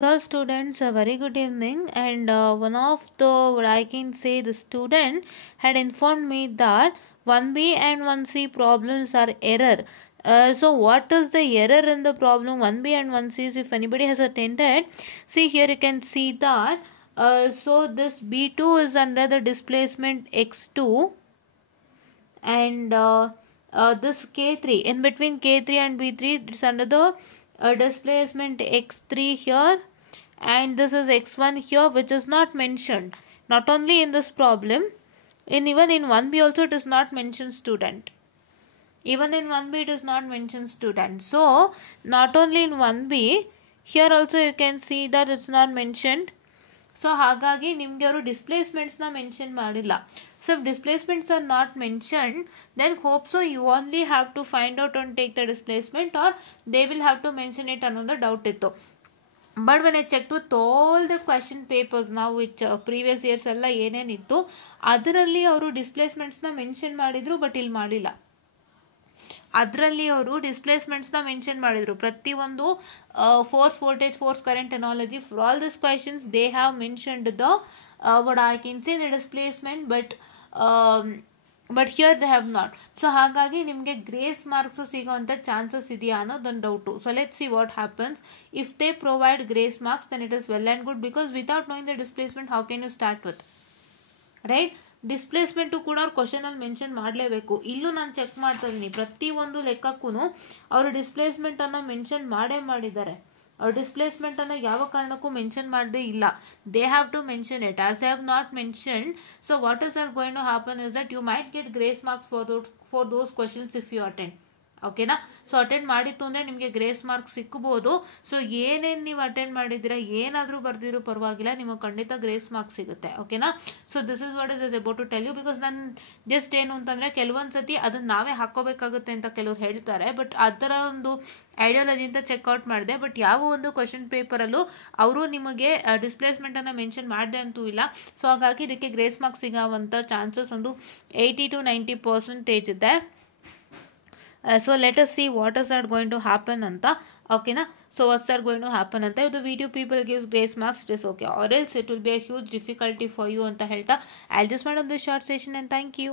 So students, a very good evening. And one of the what I can say, the student had informed me that 1B and 1C problems are error. So what is the error in the problem 1B and 1C? Is if anybody has attended, see here you can see that. So this B2 is under the displacement x2, and this K3, in between K3 and B3, it's under the displacement x3 here, and this is x1 here, which is not mentioned not only in this problem, even in 1B also it is not mentioned, student. Even in 1B it is not mentioned, student. So not only in 1B, here also you can see that it's not mentioned. So ಹಾಗಾಗಿ ನಿಮಗೆ ಅವರು ಡಿಸ್ಪ್ಲೇಸ್ಮೆಂಟ್ಸ್ನ mention ಮಾಡಿಲ್ಲ. So if displacements are not mentioned, then hope so you only have to find out on take the displacement or they will have to mention it ಅನ್ನೋದು doubt ಇತ್ತು. But when I check with all the question papers, ನಾವು which previous years ಎಲ್ಲ ಏನೇನಿತ್ತು ಅದರಲ್ಲಿ ಅವರು ಡಿಸ್ಪ್ಲೇಸ್ಮೆಂಟ್ಸ್ನ ಮೆನ್ಷನ್ ಮಾಡಿದ್ರು, ಬಟ್ ಇಲ್ಲಿ ಮಾಡಿಲ್ಲ. ಅದರಲ್ಲಿ ಅವರು ಡಿಸ್ಪ್ಲೇಸ್ಮೆಂಟ್ಸ್ನ ಮೆನ್ಷನ್ ಮಾಡಿದರು. ಪ್ರತಿಯೊಂದು force voltage, force current analogy, for all this questions they have mentioned the what I can say the displacement, but here they have not. So ಹಾಗಾಗಿ ನಿಮಗೆ ಗ್ರೇಸ್ ಮಾರ್ಕ್ಸ್ ಸಿಗೋವಂಥ ಚಾನ್ಸಸ್ ಇದೆಯಾ ಅನ್ನೋದೊಂದು doubt. So let see what happens. If they provide grace marks then it is well and good, because without knowing the displacement how can you start with, right? Displacement ಕೂಡ ಅವ್ರು ಕ್ವಶನಲ್ಲಿ ಮೆನ್ಷನ್ ಮಾಡಲೇಬೇಕು. ಇಲ್ಲೂ ನಾನು ಚೆಕ್ ಮಾಡ್ತಾ ಇದ್ದೀನಿ, ಪ್ರತಿಯೊಂದು ಲೆಕ್ಕಕ್ಕೂ ಅವರು ಡಿಸ್ಪ್ಲೇಸ್ಮೆಂಟನ್ನು ಮೆನ್ಷನ್ ಮಾಡಿದ್ದಾರೆ. ಅವ್ರು ಡಿಸ್ಪ್ಲೇಸ್ಮೆಂಟನ್ನು ಯಾವ ಕಾರಣಕ್ಕೂ ಮೆನ್ಷನ್ ಮಾಡದೇ ಇಲ್ಲ. They have to mention it. As I have not mentioned, so what is are going to happen is that you might get grace marks for those questions if you attend. ಓಕೆನಾ? So attend ಮಾಡಿತ್ತು ಅಂದರೆ ನಿಮಗೆ grace marks ಸಿಕ್ಬೋದು. ಸೊ ಏನೇನು ನೀವು ಅಟೆಂಡ್ ಮಾಡಿದ್ದೀರಾ, ಏನಾದರೂ ಬರ್ದಿರೋ ಪರವಾಗಿಲ್ಲ, ನಿಮಗೆ ಖಂಡಿತ ಗ್ರೇಸ್ ಮಾರ್ಕ್ಸ್ ಸಿಗುತ್ತೆ. ಓಕೆನಾ? So this is what is about to tell you. Because ನಾನು ಜಸ್ಟ್ ಏನು ಅಂತಂದರೆ, ಕೆಲವೊಂದು ಸತಿ ಅದನ್ನು ನಾವೇ ಹಾಕೋಬೇಕಾಗುತ್ತೆ ಅಂತ ಕೆಲವ್ರು ಹೇಳ್ತಾರೆ, ಬಟ್ ಅದರ ಒಂದು ಐಡಿಯಾಲಜಿ ಅಂತ ಚೆಕ್ಔಟ್ ಮಾಡಿದೆ. ಬಟ್ ಯಾವ ಒಂದು ಕ್ವಶನ್ ಪೇಪರಲ್ಲೂ ಅವರು ನಿಮಗೆ ಡಿಸ್ಪ್ಲೇಸ್ಮೆಂಟನ್ನು ಮೆನ್ಷನ್ ಮಾಡಿದೆ ಅಂತೂ ಇಲ್ಲ. ಸೊ ಹಾಗಾಗಿ ಇದಕ್ಕೆ ಗ್ರೇಸ್ ಮಾರ್ಕ್ಸ್ ಸಿಗೋವಂಥ ಚಾನ್ಸಸ್ ಒಂದು 80 to 90% ಇದೆ. So let us see what is that going to happen anta. Okay na? So what's that going to happen anta? If the video people gives grace marks, it is okay, or else it will be a huge difficulty for you anta helta. I'll just wind up this short session and thank you.